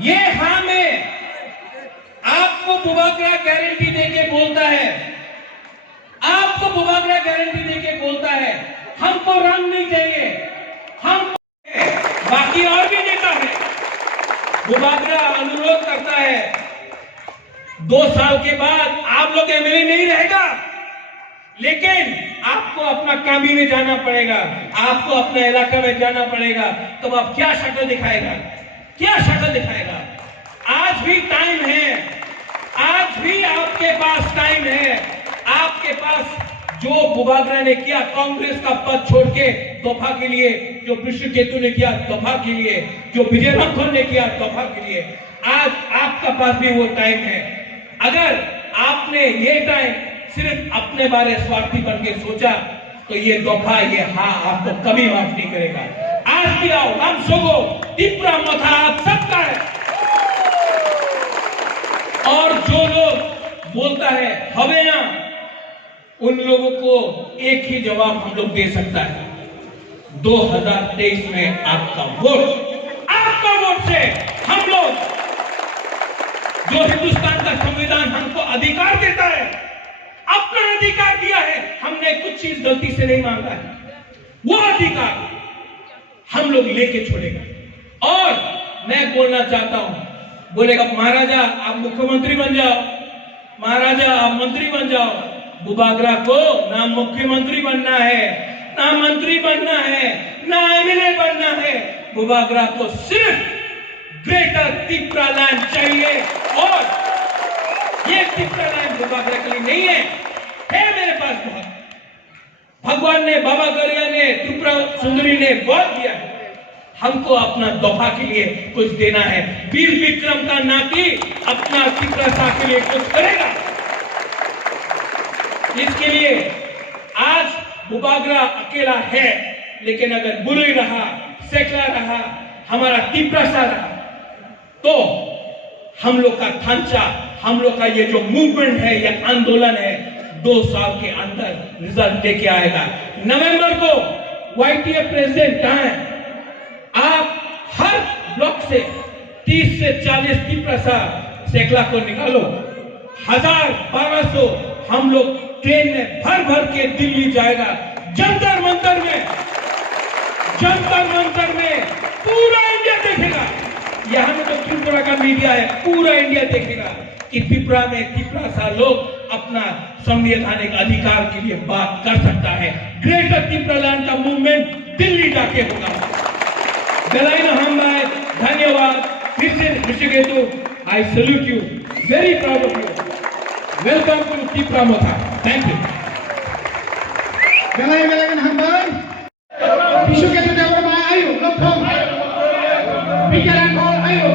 ये हाँ में आपको बुबागरा गारंटी देके बोलता है, आपको बुबागरा गारंटी देके बोलता है हमको रंग नहीं चाहिए, हम बाकी और भी नेता है। बुबागरा अनुरोध करता है 2 साल के बाद आप लोग एमएलए नहीं रहेगा, लेकिन आपको अपना कामी में जाना पड़ेगा, आपको अपने इलाका में जाना पड़ेगा। तो आप क्या शक्ल दिखाएगा, क्या शक्ल दिखाएगा? आज भी टाइम है, आज भी आपके पास टाइम है। आपके पास जो बुबागरा ने किया कांग्रेस का पद छोड़ के तोहफा के लिए, जो विश्वकेतु ने किया तोहफा के लिए, जो विजय राघवन ने किया तोहफा के लिए, आज आपका पास भी वो टाइम है। अगर आपने ये टाइम सिर्फ अपने बारे स्वार्थी बन के सोचा तो ये तोहफा, ये हाँ आपको कभी माफ नहीं करेगा। आज भी आओ, हम सोगो तीपरा मथा आप सबका है। और जो लोग बोलता है हवे ना, उन लोगों को एक ही जवाब हम लोग दे सकता है, 2023 में आपका वोट से हम लोग, जो हिंदुस्तान का संविधान हमको अधिकार देता है, अपना अधिकार दिया है, हमने कुछ चीज गलती से नहीं मांगा है, वो अधिकार हम लोग लेके छोड़ेगा। और मैं बोलना चाहता हूं, बोलेगा महाराजा आप मुख्यमंत्री बन जाओ, महाराजा आप मंत्री बन जाओ। बुबागरा को ना मुख्यमंत्री बनना है, ना मंत्री बनना है, ना एमएलए बनना है। बुबागरा को सिर्फ ग्रेटर त्रिपुरा लैंड चाहिए। और ये त्रिपुरा लैंड बुबागरा के लिए नहीं है मेरे पास बहुत। भगवान ने, बाबा गरिया ने, त्रिपुरा सुंदरी ने बहुत दिया है। हमको अपना तोहफा के लिए कुछ देना है। वीर विक्रम का नाती अपना त्रिपुरा के लिए कुछ करेगा। इसके लिए आज बुबागरा अकेला है, लेकिन अगर बुरी रहा, सेकला रहा, हमारा त्रिपुरा रहा, तो हम लोग का ढांचा, हम लोग का ये जो मूवमेंट है, ये आंदोलन है, 2 साल के अंदर रिजल्ट लेके आएगा। नवंबर को वाईटीएफ प्रेसिडेंट कहां है? आप हर ब्लॉक से 30 से 40 त्रिपुरा सेकला को निकालो, 1000-1200 हम लोग ट्रेन में भर भर के दिल्ली जाएगा। जंतर मंतर में पूरा इंडिया देखेगा। यहाँ में तो त्रिपुरा का मीडिया है, पूरा इंडिया देखेगा कि त्रिपुरा में त्रिपुरा लोग अपना संवैधानिक अधिकार के लिए बात कर सकता है। ग्रेटर त्रिपुरा लैंड का मूवमेंट दिल्ली जाके होगा। गलाइन हम्बाय, धन्यवाद। फिर से Vishwaketu, I salute you, very proud of you. Welcome to Tripura Motha. Thank you. गलाइन हम्बाय, विश्वकेतु देवर मा आयो, लखम, बिकरान आयो।